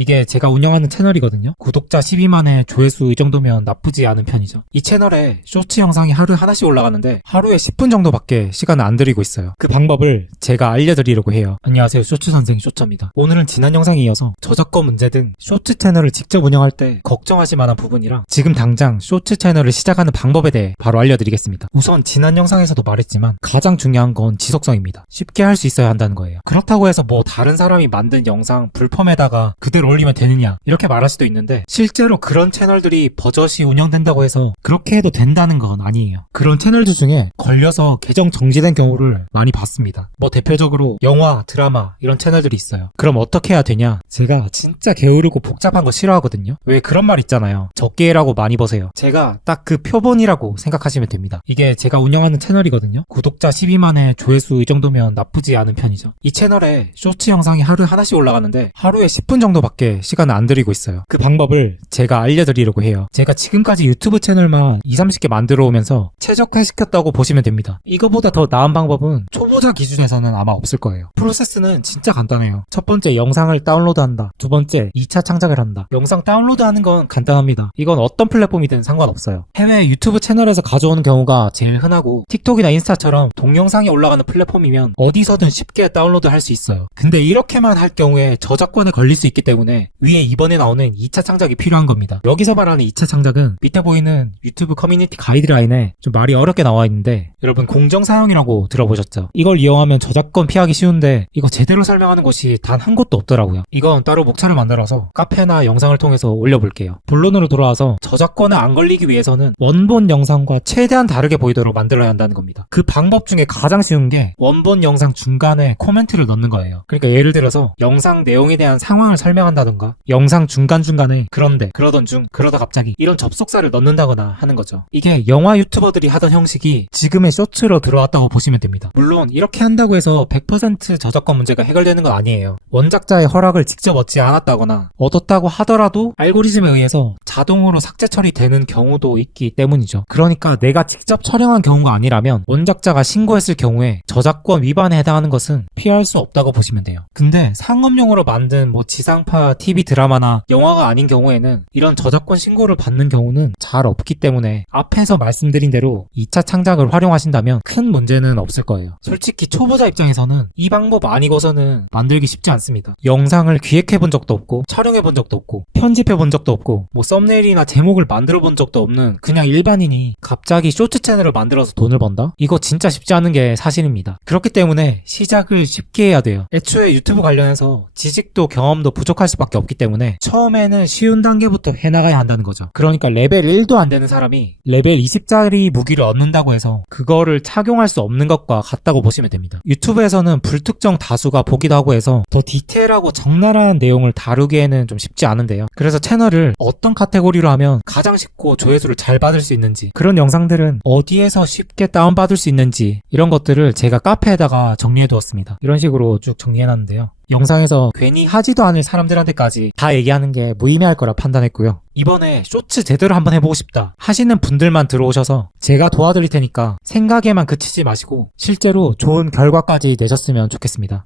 이게 제가 운영하는 채널이거든요. 구독자 12만에 조회수 이 정도면 나쁘지 않은 편이죠. 이 채널에 쇼츠 영상이 하루에 하나씩 올라가는데 하루에 10분 정도밖에 시간을 안 들이고 있어요. 그 방법을 제가 알려드리려고 해요. 안녕하세요, 쇼츠 선생 쇼츠입니다. 오늘은 지난 영상에 이어서 저작권 문제 등 쇼츠 채널을 직접 운영할 때 걱정하실 만한 부분이랑 지금 당장 쇼츠 채널을 시작하는 방법에 대해 바로 알려드리겠습니다. 우선 지난 영상에서도 말했지만 가장 중요한 건 지속성입니다. 쉽게 할 수 있어야 한다는 거예요. 그렇다고 해서 뭐 다른 사람이 만든 영상 불펌에다가 그대로 올리면 되느냐 이렇게 말할 수도 있는데, 실제로 그런 채널들이 버젓이 운영된다고 해서 그렇게 해도 된다는 건 아니에요. 그런 채널들 중에 걸려서 계정 정지된 경우를 많이 봤습니다. 뭐 대표적으로 영화, 드라마 이런 채널들이 있어요. 그럼 어떻게 해야 되냐? 제가 진짜 게으르고 복잡한 거 싫어하거든요. 왜 그런 말 있잖아요. 적게 일하고 많이 버세요. 제가 딱 그 표본이라고 생각하시면 됩니다. 이게 제가 운영하는 채널이거든요. 구독자 12만에 조회수 이 정도면 나쁘지 않은 편이죠. 이 채널에 쇼츠 영상이 하루에 하나씩 올라가는데 하루에 10분 정도밖에 시간을 안 들이고 있어요. 그 방법을 제가 알려드리려고 해요. 제가 지금까지 유튜브 채널만 2, 30개 만들어 오면서 최적화시켰다고 보시면 됩니다. 이거보다 더 나은 방법은 초보자 기준에서는 아마 없을 거예요. 프로세스는 진짜 간단해요. 첫 번째, 영상을 다운로드한다. 두 번째, 2차 창작을 한다. 영상 다운로드하는 건 간단합니다. 이건 어떤 플랫폼이든 상관없어요. 해외 유튜브 채널에서 가져오는 경우가 제일 흔하고, 틱톡이나 인스타처럼 동영상이 올라가는 플랫폼이면 어디서든 쉽게 다운로드 할 수 있어요. 근데 이렇게만 할 경우에 저작권에 걸릴 수 있기 때문에 위에 이번에 나오는 2차 창작이 필요한 겁니다. 여기서 말하는 2차 창작은 밑에 보이는 유튜브 커뮤니티 가이드라인에 좀 말이 어렵게 나와 있는데, 여러분 공정사용이라고 들어보셨죠? 이걸 이용하면 저작권 피하기 쉬운데 이거 제대로 설명하는 곳이 단 한 곳도 없더라고요. 이건 따로 목차를 만들어서 카페나 영상을 통해서 올려볼게요. 본론으로 돌아와서 저작권에 안 걸리기 위해서는 원본 영상과 최대한 다르게 보이도록 만들어야 한다는 겁니다. 그 방법 중에 가장 쉬운 게 원본 영상 중간에 코멘트를 넣는 거예요. 그러니까 예를 들어서 영상 내용에 대한 상황을 설명한다던가, 영상 중간중간에 그런데, 그러던 중, 그러다 갑자기 이런 접속사를 넣는다거나 하는 거죠. 이게 영화 유튜버들이 하던 형식이 지금의 쇼츠로 들어왔다고 보시면 됩니다. 물론 이렇게 한다고 해서 100% 저작권 문제가 해결되는 건 아니에요. 원작자의 허락을 직접 얻지 않았다거나 얻었다고 하더라도 알고리즘에 의해서 자동으로 삭제 처리되는 경우도 있기 때문이죠. 그러니까 내가 직접 촬영한 경우가 아니라면 원작자가 신고했을 경우에 저작권 위반에 해당하는 것은 피할 수 없다고 보시면 돼요. 근데 상업용으로 만든 뭐 지상파 TV 드라마나 영화가 아닌 경우에는 이런 저작권 신고를 받는 경우는 잘 없기 때문에 앞에서 말씀드린 대로 2차 창작을 활용하신다면 큰 문제는 없을 거예요. 솔직히 초보자 입장에서는 이 방법 아니고서는 만들기 쉽지 않습니다. 영상을 기획해본 적도 없고, 촬영해본 적도 없고, 편집해본 적도 없고, 뭐 썸네일이나 제목을 만들어본 적도 없는 그냥 일반인이 갑자기 쇼츠 채널을 만들어서 돈을 번다? 이거 진짜 쉽지 않은 게 사실입니다. 그렇기 때문에 시작을 쉽게 해야 돼요. 애초에 유튜브 관련해서 지식도 경험도 부족할 수밖에 없기 때문에 처음에는 쉬운 단계부터 해나가야 한다는 거죠. 그러니까 레벨 1도 안 되는 사람이 레벨 20짜리 무기를 얻는다고 해서 그거를 착용할 수 없는 것과 같다고 보시면 됩니다. 유튜브에서는 불특정 다수가 보기도 하고 해서 더 디테일하고 적나라한 내용을 다루기에는 좀 쉽지 않은데요. 그래서 채널을 어떤 카테고리로 하면 가장 쉽고 조회수를 잘 받을 수 있는지, 그런 영상들은 어디에서 쉽게 다운받을 수 있는지, 이런 것들을 제가 카페에다가 정리해 두었습니다. 이런 식으로 쭉 정리해 놨는데요. 영상에서 괜히 하지도 않을 사람들한테까지 다 얘기하는 게 무의미할 거라 판단했고요. 이번에 쇼츠 제대로 한번 해보고 싶다 하시는 분들만 들어오셔서 제가 도와드릴 테니까 생각에만 그치지 마시고 실제로 좋은 결과까지 내셨으면 좋겠습니다.